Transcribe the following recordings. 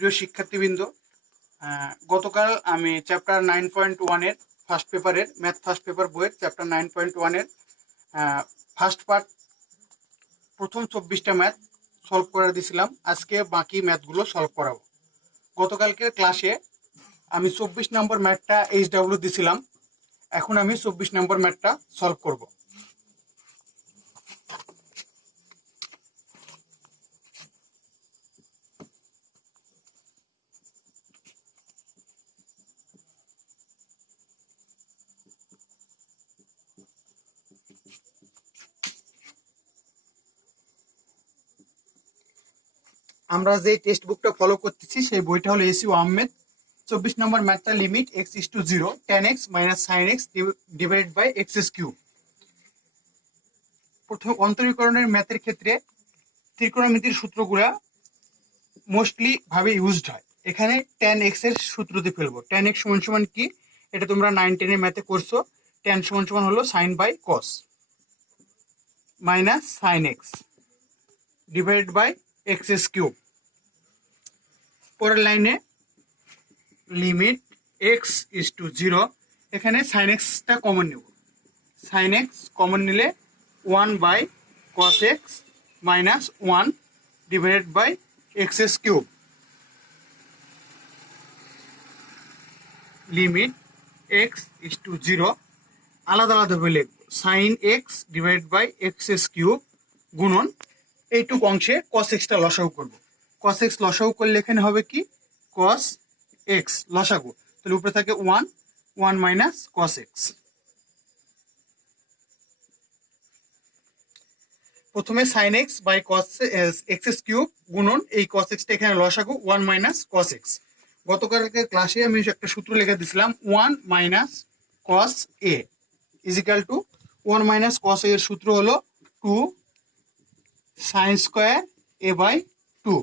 প্রিয় শিক্ষার্থীবৃন্দ, গতকাল আমি চ্যাপ্টার 9.1 ফার্স্ট পেপারের ম্যাথ ফার্স্ট পেপার বইয়ের চ্যাপ্টার 9.1 ফার্স্ট পার্ট প্রথম 24টা ম্যাথ সলভ করে দিয়েছিলাম। আজকে বাকি ম্যাথগুলো সলভ করাবো। গতকালকের ক্লাসে আমি 24 নম্বর ম্যাথটা HW দিছিলাম। এখন আমি 24 নম্বর ম্যাথটা সলভ করব। আমরা যে টেক্সট বুকটা ফলো করতেছি সেই বইটা হলো এসইউ আহমেদ। 24 নম্বর ম্যাথটা limit x=0 tan x - sin x divided by x³ প্রথম অন্তরীকরণের ম্যাথের ক্ষেত্রে ত্রিকোণমিতির সূত্রগুলা মোস্টলি ভাবে ইউজড হয়। এখানে tan x এর সূত্র দিয়ে ফেলবো। tan x সমান কি, এটা তোমরা 9-10 এর ম্যাথে করছো। tan সমান হলো sin by cos minus sin x divided by x³ পরের লাইনে লিমিট x=0, এখানে sin x টা কমন নেব। sin x কমন নিলে 1 বাই cos x minus 1 divided by x³ limit x=0 আলাদা আলাদাভাবে লিখব। sin x divided by x³ গুণন এইটুক অংশে cos x টা লসাগু করব। cos x লসাগু করলে এখানে হবে কি, cos x লসাগু, তাহলে উপরে থাকে 1 মাইনাস cos x। প্রথমে sin x by cos x³ গুণন এই cos x টা এখানে লসাগু 1 মাইনাস cos x। গতকালকে ক্লাসে আমি একটা সূত্র লিখে দিয়েছিলাম 1 minus cos a is equal to 1 minus cos a এর সূত্র হলো 2 sin স্কয়ার a বাই 2।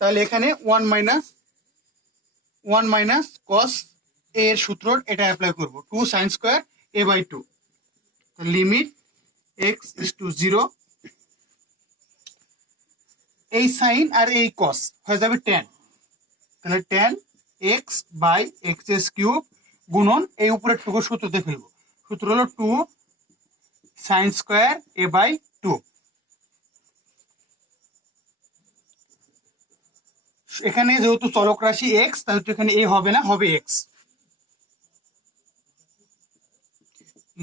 তাহলে এখানে 1 মাইনাস cos a এর সূত্র এটা অ্যাপ্লাই করব, 2 sin square a by 2। Limit x=0, এই সাইন আর এই cos হয়ে যাবে tan, তাহলে tan x বাই x³ গুণন এই উপরের টুকু সূত্রতে ফেলবো। সূত্র হলো 2 sin স্কয়ার a বাই 2। এখানে যেহেতু চলক রাশি x, তাহলে তো এখানে a হবে না, হবে x।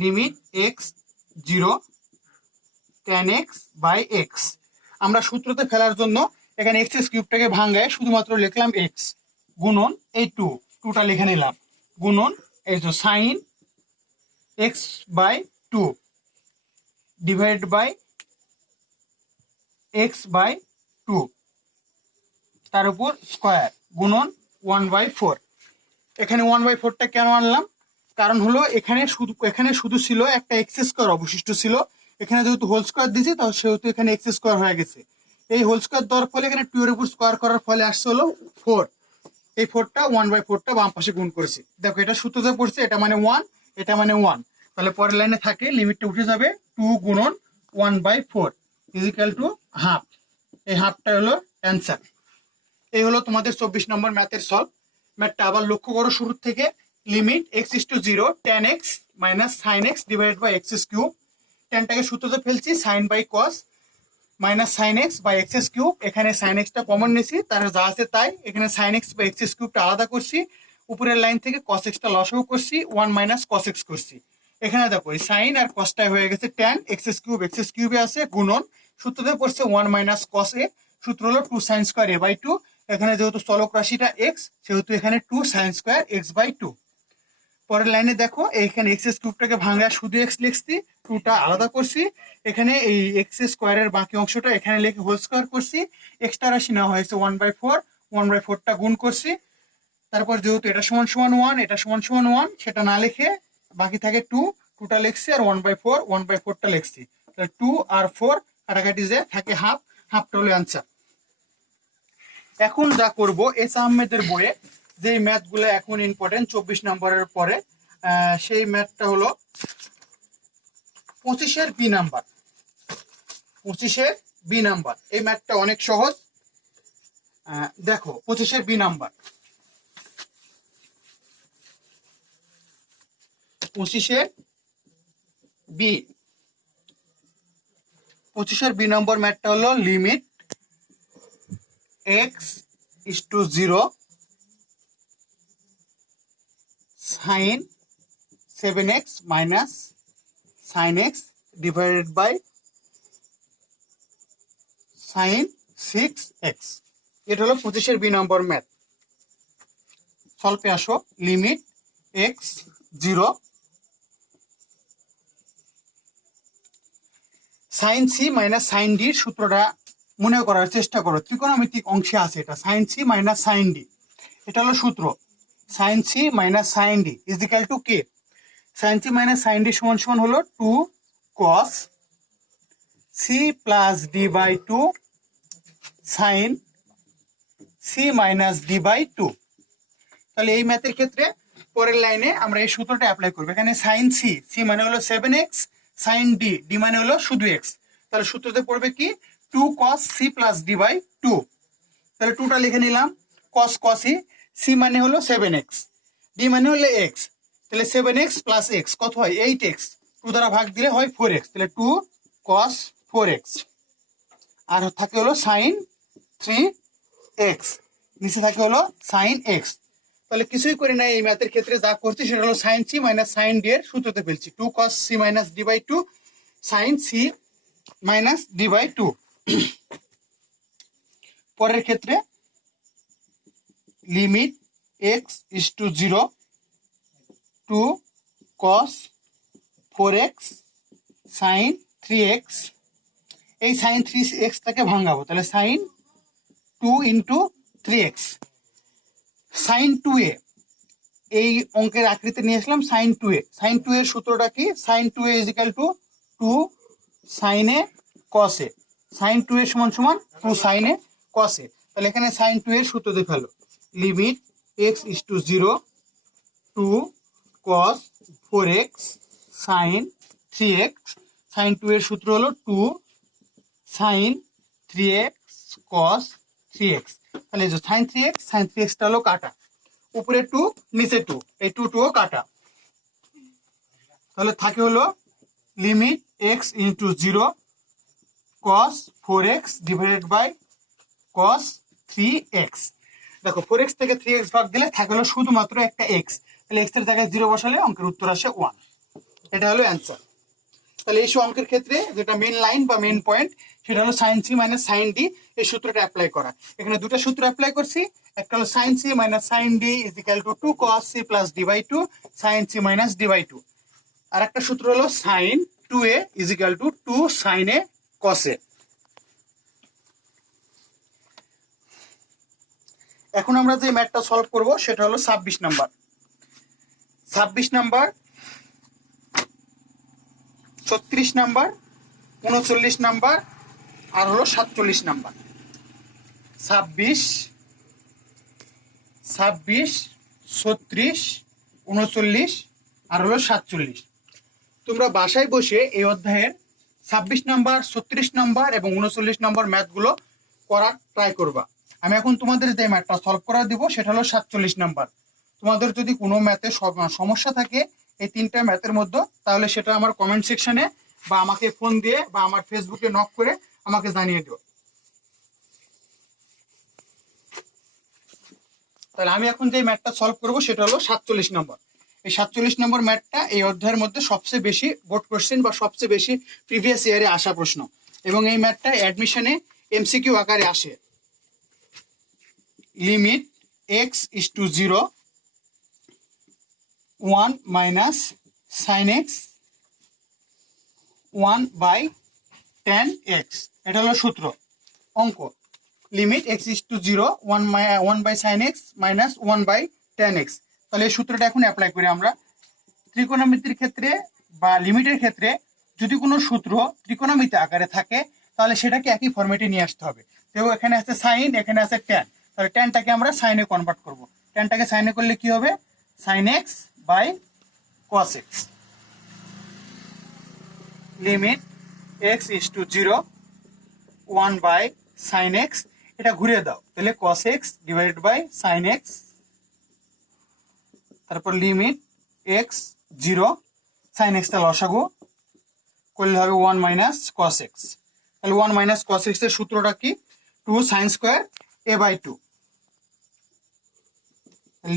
Limit x=0 tan x by x। আমরা সূত্রতে ফেলার জন্য এখানে x³ ভাঙায় শুধুমাত্র লিখলাম x গুণন এই 2টা লিখে নিলাম গুণন এই যে sin x by 2 divide by x by 2 তার উপর স্কয়ার গুণন 1/4। এখানে 1/4টা কেন আনলাম, কারণ হলো এখানে শুধু ছিল একটা x² অবশিষ্ট ছিল। এখানে যেহেতু হোল স্কয়ার দিয়েছি, তাহলে সেহেতু এখানে x² হয়ে গেছে। এই হোল স্কয়ার দেওয়ার ফলে এখানে 2 এর উপর স্কয়ার করার ফলে আসছে হলো 4। এই 4টা 1/4টা বাম পাশে গুণ করেছি। দেখো এটা সূত্রতে পড়ছে, এটা মানে 1, এটা মানে 1, তাহলে পরের লাইনে থাকে লিমিটটা উঠে যাবে 2 গুণন 1/4 ইজিক্যাল টু হাফ। এই হাফটা হলো অ্যান্সার। এই হলো তোমাদের 24 নম্বর ম্যাথের সলভ। ম্যাথটা আবার লক্ষ্য করো শুরু থেকে। Limit x=0 tan x minus sin x divided by x³। ট্যানটাকে সূত্রতে ফেলছি, sin by cos minus sin x by x³। এখানে sin x টা কমন নিয়েছি, তার যা আছে তাই। এখানে sin x বাই x³ আলাদা করছি, উপরের লাইন থেকে cos x টা লসাগু করছি, 1 মাইনাস cos x করছি। এখানে দেখো এই sin আর cos টা হয়ে গেছে tan x³ আছে গুণন সূত্রতে পড়ছে 1 মাইনাস cos a, সূত্র হলো 2 sin স্কয়ার a বাই 2। এখানে যেহেতু চলক রাশিটা x, সেহেতু এখানে 2 sin স্কয়ার x বাই 2। পরের লাইনে দেখো এখানে x³ ভাঙা শুধু x লিখছি, 2টা আলাদা করছি। এখানে এই x² এর বাকি অংশটা এখানে লিখে হোল স্কয়ার করছি। এক্সট্রা রাশি নেওয়া হয়েছে 1/4টা গুণ করছি। তারপর যেহেতু এটা সমান 1, এটা সমান 1, সেটা না লিখে বাকি থাকে 2টা লিখছি আর 1/4টা লিখছি। তাহলে 2 আর 4 কাটাকাটি যে থাকে হাফটা হলো অ্যান্সার। এখন যা করব, এস আহমেদের বইয়ে যে ম্যাথগুলো এখন ইম্পর্টেন্ট 24 নম্বরের পরে, সেই ম্যাথটা হলো 25-এর বি নাম্বার। 25-এর বি নাম্বার এই ম্যাথটা অনেক সহজ। দেখো 25-এর বি নাম্বার, 25-এর বি 25-এর বি নম্বর ম্যাথটা হলো limit x is to 0 sine 7x minus sine x divided by sine 6x। এটা হলো 25-এর বি নম্বর ম্যাথ। সলভে আসো। Limit x 0 sine C minus sine ডির সূত্রটা মনে করার চেষ্টা করো। ত্রিকোণমিতিক অংশে আছে এটা, sine C minus sine D. এটা হলো সূত্র, sine C minus sine D is equal to কে। Sine C minus sine D সমান সমান হলো 2 cos C plus D by 2 sine C minus D by 2। তাহলে এই ম্যাথের ক্ষেত্রে পরের লাইনে আমরা এই সূত্রটা অ্যাপ্লাই করবো। এখানে সাইন সি, সি মানে হলো 7x, সাইন ডি, ডি মানে হলো শুধু এক্স। তাহলে সূত্রতে পড়বে কি 2 cos C plus D by 2। তাহলে 2টা লিখে নিলাম, cos cos সি মানে হলো 7x, ডি মানে হলো এক্স। তাহলে 7x প্লাস এক্স কত হয় 8x, 2 দ্বারা ভাগ দিলে হয় 4x। তাহলে 2 cos 4x আর থাকে হলো সাইন 3x, নিচে থাকে হলো সাইন এক্স। তাহলে কিছুই করি না, এই ম্যাথের ক্ষেত্রে যা করছি সেটা হলো sine C minus sine D এর সূত্রতে ফেলছি। 2 cos C minus D by 2 sine C minus D by 2। পরের ক্ষেত্রে limit x is to 0 2 cos 4x sine 3x। এই সাইন 3x টাকে ভাঙাবো, তাহলে sign 2 into 3x। Sign 2a এই অঙ্কের আকৃতি নিয়ে আসলাম সাইন 2a। সাইন 2 এর সূত্রটা কি, sine 2a is equal to 2 sine A cos A. Sine 2a সমান সমান 2 সাইন এ কস এ। তাহলে এখানে সাইন 2 এর সূত্র দিয়ে ফেলো, limit x is to 0 2 cos 4x sine 3x। Sine 2 এর সূত্র হলো 2 সাইন 3x cos 3x। তাহলে যে সাইন 3x টা হলো কাটা, উপরে 2 নিচে 2, এই 2 2 কাটা। তাহলে থাকে হলো limit x into 0 cos 4x divided by cos 3x। দেখো 4x থেকে 3x ভাগ দিলে থাকে হলো শুধুমাত্র একটা x, তাহলে x এর জায়গায় 0 বসালে অঙ্কের উত্তর আসে 1। এটা হলো অ্যান্সার। তাহলে এই অঙ্কের ক্ষেত্রে যেটা মেন লাইন বা মেন পয়েন্ট সেটা হলো sine C minus sine D এই সূত্রটা অ্যাপ্লাই করা। এখানে দুটো সূত্র অ্যাপ্লাই করছি, একটা হলো sine C minus sine D is equal to 2 cos C plus D by 2 sine C minus D by 2। আর একটা সূত্র হলো sine 2a is equal to 2 sine A cos A. এখন আমরা যে ম্যাথটা সলভ করব সেটা হলো 26 নাম্বার। 26 নাম্বার, 36 নাম্বার, 39 নাম্বার আর হলো 47 নাম্বার। 26, 36, 39 আর হলো 47। তোমরা বাসায় বসে এই অধ্যায়ের 26 নাম্বার, 36 নাম্বার এবং 39 নাম্বার ম্যাথগুলো করার ট্রাই করবা। আমি এখন তোমাদের যে ম্যাথটা সলভ করা দিব সেটা হলো 47 নাম্বার। তোমাদের যদি কোনো ম্যাথে সমস্যা থাকে এই তিনটা ম্যাথের মধ্যে, তাহলে সেটা আমার কমেন্ট সেকশনে বা আমাকে ফোন দিয়ে বা আমার ফেসবুকে নক করে আমাকে জানিয়ে দিও। তাহলে আমি এখন যে ম্যাথটা সলভ করব সেটা হলো 47 নম্বর। এই 47 নম্বর ম্যাথটা এই অধ্যায়ের মধ্যে সবচেয়ে বেশি বোর্ড কোশ্চেন বা সবচেয়ে বেশি প্রিভিয়াস ইয়ারে আসা প্রশ্ন, এবং এই ম্যাথটা অ্যাডমিশনে এমসিকিউ আকারে আসে। Limit x is to 0 1 minus sine x 1 by tan x। এটা হলো সূত্র অঙ্ক, limit x is to 0 1 by sine x minus 1 by tan x। তাহলে এই সূত্রটা এখন অ্যাপ্লাই করি আমরা। ত্রিকোণমিতির ক্ষেত্রে বা লিমিটের ক্ষেত্রে যদি কোনো সূত্র ত্রিকোণমিতি আকারে থাকে তাহলে সেটাকে একই ফরম্যাটে নিয়ে আসতে হবে। তো এখানে আছে সাইন, এখানে আছে ট্যান, তাহলে ট্যানটাকে আমরা সাইনে কনভার্ট করব। ট্যানটাকে সাইনে করলে কি হবে, sine x by cos x. Limit x is to 0 1 by sine x, এটা ঘুরিয়ে দাও, তাহলে cos x divided by sin x, তারপর লিমিট x 0, sin x টা লসাগু করলে হবে 1 মাইনাস cos x। তাহলে 1 মাইনাস cos x এর সূত্রটা কি? 2 sin square a by 2,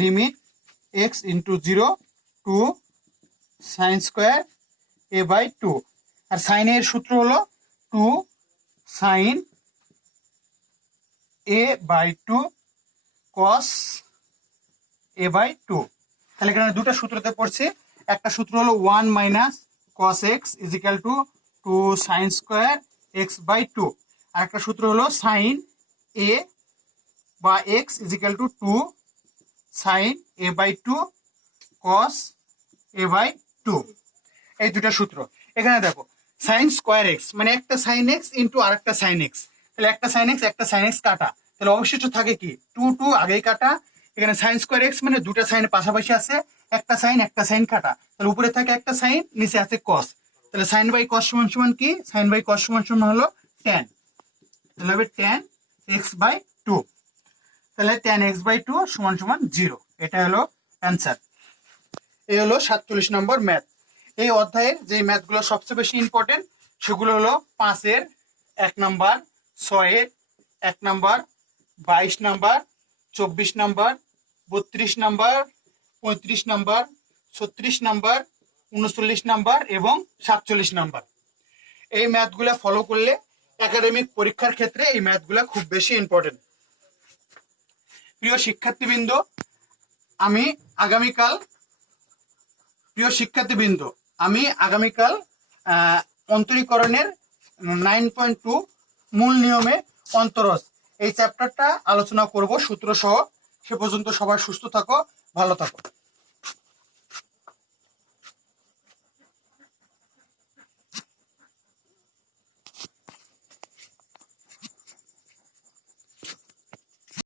limit x into 0 2 sin square a by 2, আর sin এর সূত্র হলো 2 sin a by 2 cos a by 2। তাহলে এখানে দুটো সূত্রতে পড়ছে, একটা সূত্র হলো 1 minus cos x is equal to 2 sin square x by 2, আর একটা সূত্র হলো sin a বা x is equal to 2 sin a by 2 cos a by 2। এই দুটো সূত্র এখানে দেখো, sin স্কোয়ার x মানে একটা sin x ইন্টু আরেকটা sin x, তাহলে একটা sin x একটা sin x কাটা, তাহলে অবশিষ্ট থাকে কি 2 2 আগেই কাটা। এখানে sin স্কোয়ার x মানে দুটো সাইন পাশাপাশি আছে, একটা সাইন কাটা, তাহলে উপরে থাকে একটা সাইন, নিচে আছে cos, তাহলে sin বাই cos সমান সমান কি? sin বাই cos সমান সমান হলো tan, তাহলে হবে tan x বাই 2, তাহলে tan x বাই 2 সমান সমান 0। এটা হলো অ্যান্সার। এই হলো 47 নম্বর ম্যাথ। এই অধ্যায়ের যে ম্যাথগুলো সবচেয়ে বেশি ইম্পর্টেন্ট সেগুলো হলো 5 এর 1 নাম্বার, 6 এর 1 number, 22 number, 24 number, 32 number, 35 number, 36 number, 39 number এবং 47 নাম্বার। এই ম্যাথগুলো ফলো করলে একাডেমিক পরীক্ষার ক্ষেত্রে এই ম্যাথগুলো খুব বেশি ইম্পর্টেন্ট। প্রিয় শিক্ষার্থীবৃন্দ, আমি আগামীকাল অন্তরীকরণের 9.2 মূল নিয়মে অন্তরজ এই চ্যাপ্টারটা আলোচনা করব সূত্র সহ। সে পর্যন্ত সবাই সুস্থ থাকো, ভালো থাকো।